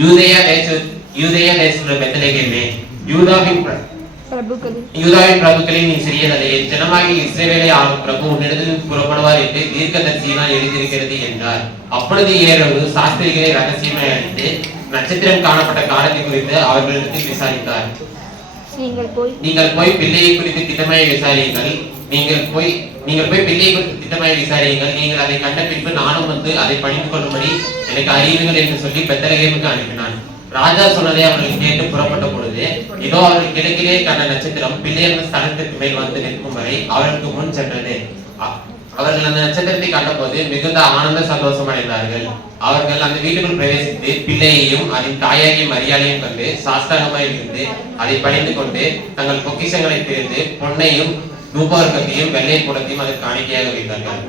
யூதேய தேசத்துல பெத்லகேமே, யூதாவின் பிரபுக்களின் நீ சிறியதல்ல, என் ஜனமாகி இஸ்ரவேலை ஆளும் பிரபு உன்னிடத்தில் புறப்படுவார் என்று தீர்க்கதரிசியினால் எழுதியிருக்கிறது என்றார். அப்பொழுது ஏரோது சாஸ்திரிகளை ரகசியமாய் அழைத்து நட்சத்திரம் காணப்பட்ட காலத்தை குறித்து அவர்களிடத்தில் விசாரித்தார். நீங்கள் போய் பிள்ளையை குறித்து திட்டமாய் விசாரியுங்கள். நீங்கள் போய் பிள்ளையை குறித்து திட்டமாய் விசாரியுங்கள். நீங்கள் அதை கண்ட பின்பு நானும் வந்து அதை பணிந்து கொள்ளும்படி எனக்கு அறியுங்கள் என்று சொல்லி பெத்லகேமுக்கு அனுப்பினான். ராஜா சொன்னதை அவர்கள் கேட்டு புறப்பட்ட பொழுது, இதோ அவர்கள் கிழக்கிலே கண்ட நட்சத்திரம் பிள்ளையர்ந்த ஸ்தலத்திற்கு மேல் வந்து நிற்கும் வரை அவர்களுக்கு முன் சென்றது. அவர்கள் அந்த நட்சத்திரத்தை கண்டபோது மிகுந்த ஆனந்த சந்தோஷம் அடைந்தார்கள். அவர்கள் அந்த வீட்டுக்குள் பிரவேசித்து பிள்ளையையும் அதன் தாயாகிய மரியாதையும் கண்டு சாஸ்தாகமாய் இருந்து அதை பணிந்து கொண்டு தங்கள் பொக்கிஷங்களை திறந்து பொன்னையும் தூபவர்க்கத்தையும் வெள்ளை கூடத்தையும் அதற்கு காணிக்கையாக வைத்தார்கள்.